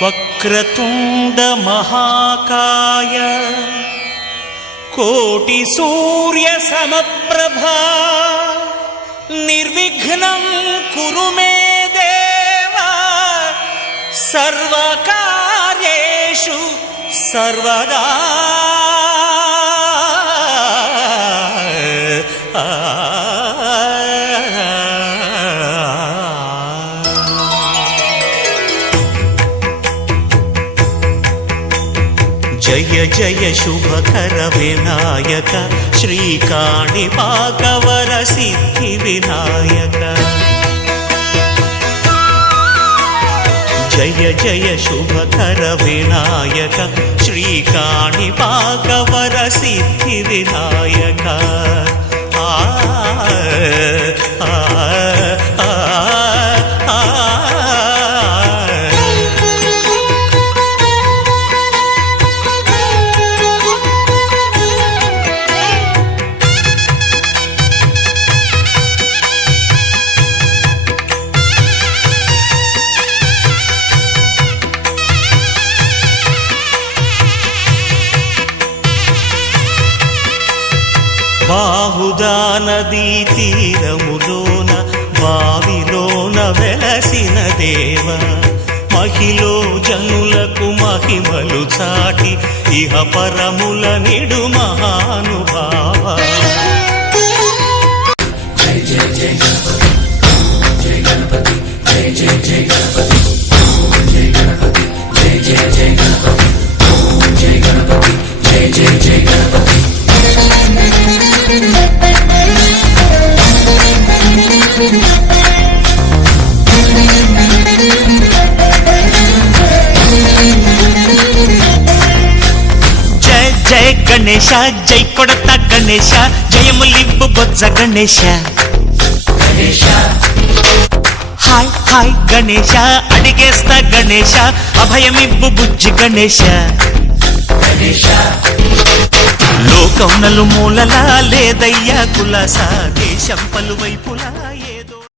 వక్రతుండ మహాకాయ కోటి సూర్య సమప్రభా నిర్విఘ్నం కురు మే దేవ సర్వకార్యేషు సర్వదా. జయ జయ శుభకర వినాయక శ్రీకాణిపాకవర సిద్ధి వినాయక. జయ జయ శుభకర వినాయక శ్రీకాణిపాకవర సిద్ధి వినాయక. బాహుదా నదీ తీరములోన బావిలోన వెలసిన దేవ మహిలో జనులకు మహిమలు చాటి ఇహ పరముల నిడు మహానుభావ. జయ జయ జయ గణపతి జయ గణపతి జయ జయ జయ గణపతి జయ గణపతి జయ జయ జయ గణపతి జయ గణపతి జయ జయ జయ గణపతి. జయ జయ గణేశ జై కొడత గణేశ జయములిబ్బు బొజ్జ గణేశ. హాయ్ హాయ్ గణేశ అడిగేస్తా గణేశ అభయమిబ్బు బుజ్జి గణేశ. లోకం నలుమూలలా లేదయ్యా కులాసా దేశం పలువైపులా